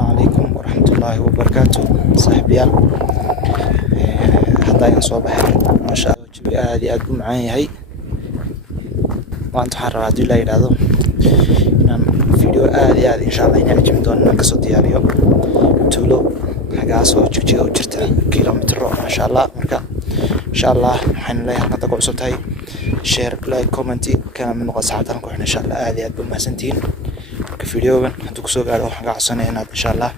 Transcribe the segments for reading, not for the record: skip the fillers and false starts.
السلام عليكم ورحمة الله وبركاته صاحبيال. حتى ينصوبح ما شاء الله جبي هذه أدب معايا هي وأنت حرر هذه لا يرادو إن فيديو هذه إن شاء الله ينعجب من دون نقص دياليو تولو حاجة سو جوجي وجرت كيلومتر ما شاء الله مركا إن شاء الله حين لا يحنا تقول صوتي شير لايك كومنتي كان من نقص حتى نكون إن شاء الله هذه أدب ما سنتين كفيديو بن هدوك سو قالوا حاجة عصنا هنا إن شاء الله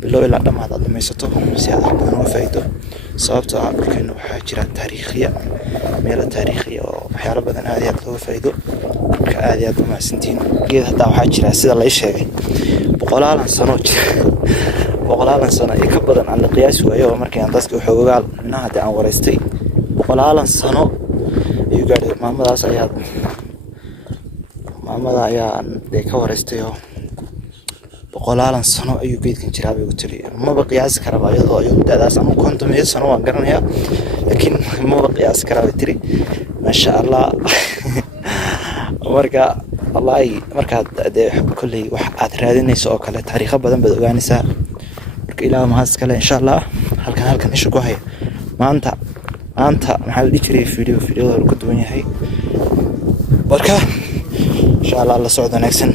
بالله إلا دم هذا لما يسطو سيادة بدنا وفايدو صابت عقلكن وحاجرات تاريخية ميلا تاريخية وحياة بدن هذه هدوك فايدو كهذه هدوك ما سنتين جيد حتى وحاجرات سيد الله يشهي بقولها سنوج بقولها سنة يكبر عن القياس وأيوة مركي أنتاسك وحقوق قال منها دعوة ورستي بقولها سنة يقعد محمد أصعياد محمد أيان ديك ورستيه boqolaalan sano ayuu geedkan jiraa bay u tiri ma qiyaas kara iyadoo ay dadaas ama konton iyo sano waan garanaya laakiin ma qiyaas kara bay tiri ma sha Allah marka wallahi marka kulli wax aad raadinayso oo kale taariikh badan baad ogaanaysaa marka ilaahay ma has kale insha Allah halkan isha ku hay maanta maxaa la dhigay video ku duwan yahay marka insha Allah la socdo wanaagsan.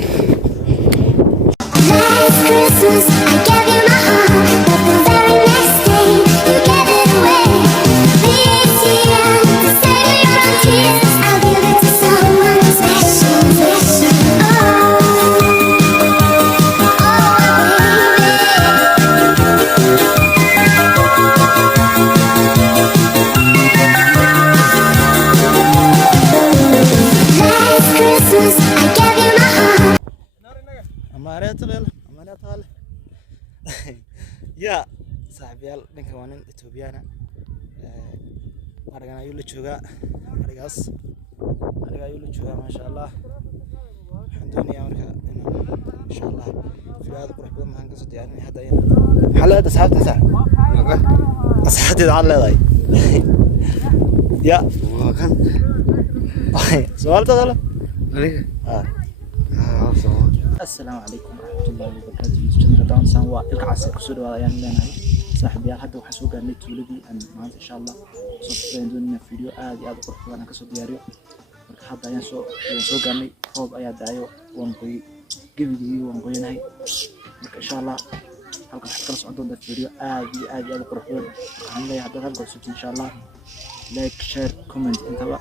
Last Christmas, I gave you my heart, but the very next day, you gave it away. This year, to save your own tears, I'll give it to someone special, special. Last Christmas, I gave you my heart. أمارات غال يا صاحبيال دينك وانين إثيوبيانا أرجعنا يقول شجع أرجع يقول شجع ما شاء الله الدنيا أمريكا إن شاء الله في هذا قرب بدم هنقص يعني هذا حلا تسحب أصحابي على ذاي يا سؤال تغلى السلام عليكم ورحمة الله وبركاته. جميع دان سوا الكعسة كسر ويان لنا صاحب يا حتى وحسوق عن التولدي أن ما إن شاء الله صوت عندنا فيديو آدي هذا قرف وأنا كسر دياريو حتى ينسوق عني خوب أياد دايو ونقول جبدي ونقول نهاي إن شاء الله هلك حتى عندنا الفيديو آدي هذا قرف عندنا هذا هلك صوت إن شاء الله لايك شير كومنت أنت بقى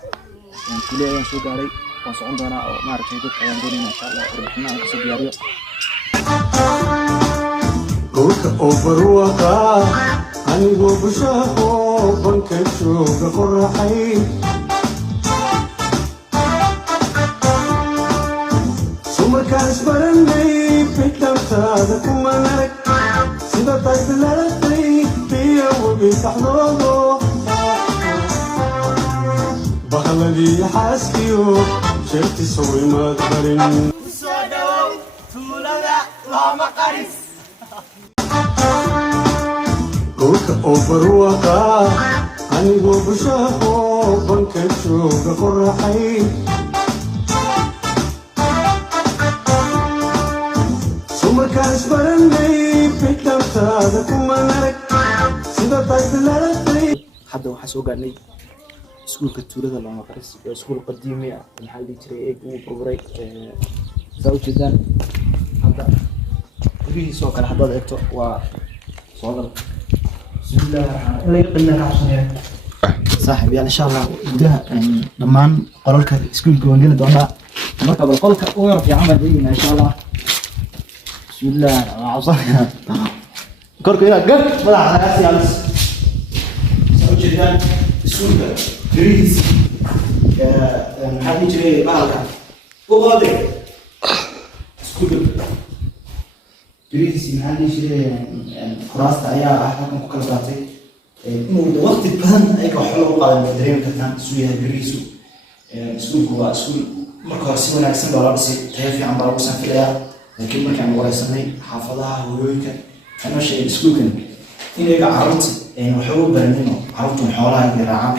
يعني كل ينسوق علي وصعدنا أو ما أعرف يدك أيام دوني إن شاء الله ربحنا عن كسب دياريو. قلت أبروقا أني بوشاقو بنكشو بقرحي ثم كاس برني بتمتادكم أنك سيدا طيب لالتي بيا وبيتحضوضو بخلدي حاسكيو شرتي سوي ما تبرن سوداو تولادا لما قريس قلت أبروقا أني بوشاقو بنكشو بقرحي ثم كاس برني بتمتادكم أنك سيدا طيب لالتي حتى وحسوق عني سكول كتولة لما قرص سكول قديمة المحل يشتري وبروبري زوج جدا هذا فيه سوق على حضر إكتو وصادر بسم الله الرحمن الرحيم اللي قلنا عشان صاحب يعني إن شاء الله ده لما قررك سكول جوانيل دونا مركب القلق ويرفع عمل دينا إن شاء الله بسم الله عصام كرك هنا قف ولا على أسي على زوج جدا سكول جريس محل يجري بالك وغادي سكول جريس محل يجري خلاص تعيا أحكام كل بعضي إنه وقت بدن أيك حلو قادم مدرين كتنا سويها جريسو سكول هو سكول مركز سمنا كسر ولا بس تهفي عن بعض وسام في الأيام لكن ما كان ولا سنة حافظها هويك أنا شيء سكول كان إنه يقع عرض إنه حلو برنامج عرضهم حوالها يراعى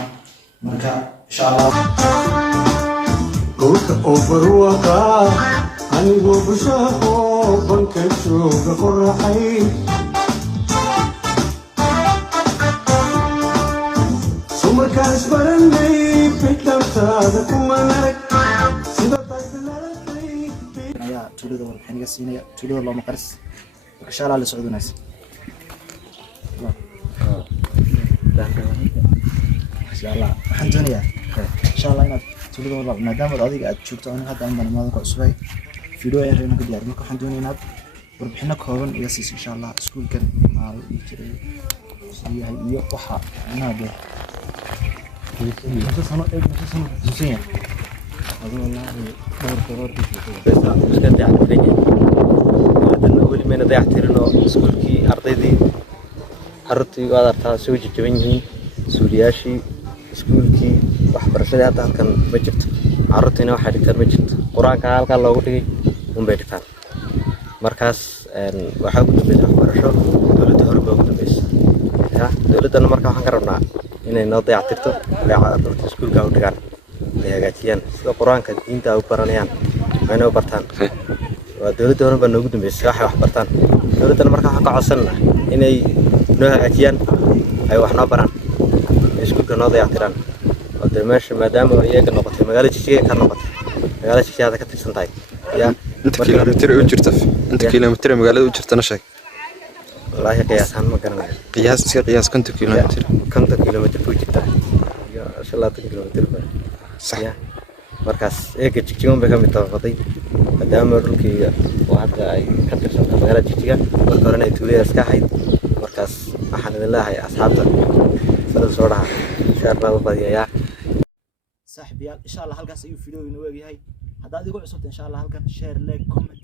مركا إن شاء الله قلت أبروقا أني بوشاقو banka jooga qoraxay sumarkaan isbaranay bidhabtaada kumaan arag sida taglalatay ayaa tuulada warbixin iga siinaya tuulada looma qaris insha Allah la socodunaysa insha Allah waxaan doonayaa insha Allah inaad tuulada wala maadaama adiga aad joogto aniga hadda aan barnaamijka ku cusubay video ay reeyna ka diyaar marka waxaan doonayaa inaad warbixino kooban iga siiso insha Allah iskuulkan maal jiray iyo waxa inaad inta sano zuusiya iska dayactirnay hadana weli meena dayactirno iskuulkii ardaydii carruurtii waa artaa soo jajaban yihiin suuliyaashii iskuulkii waxbarashadii hadda halkan ma jirto carruurtiina waxay dhigtaan ma jirto quraanka halkan loogu dhigay bay dhigtaan markaas waxa ugu dambeeyay waxbarasho dawladda hore baa ugu dambeeyay dawladana marka waxaan ka rabnaa inay noo dayactirto carruurta iskuulka u dhigaan ay hagaajiyaan sida quraanka diinta u baranayaan ayna u bartaan waa dawladda hore baa noogu dambeysay waxay wax bartaan dawladana marka waxaan ka codsanaa inay noo hagaajiyaan ay wax noo baraan iskuulka noo dayactiraan oo meesha maadaama iyaga noqotay magaalada Jigjiga ka noqotay magaalada Jigjiga ka tirsan tahay inta kiiloomitir u jirta inta kiiloomitir magaalada u jirtana sheeg wallaahi qiyaasan ma garanayo qiyaas 50 kiiloomitir 50 kiiloomitir ku jirta iyo 30 kiiloomitir sax markaas eega Jigjiga bay ka mid tahay maadaama dhulkii hadda ay ka tirsan tahay magaalada Jigjiga marka horena ay tuulada iska ahayd markaas waxaan idin leeyahay asxaabta sida soo dhaha share baa badiyaa saaxiibayaal insha Allah halkaas ayuu video inoo eegyahay haddaad igu cusubta insha Allah halkan share like comment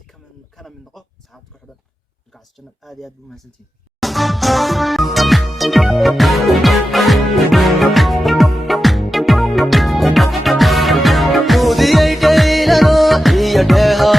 kana mid noqo asxaabta ku xidhan halkaas channel aad iyo aad u mahadsantiin Udiyay deylano iyo dheeha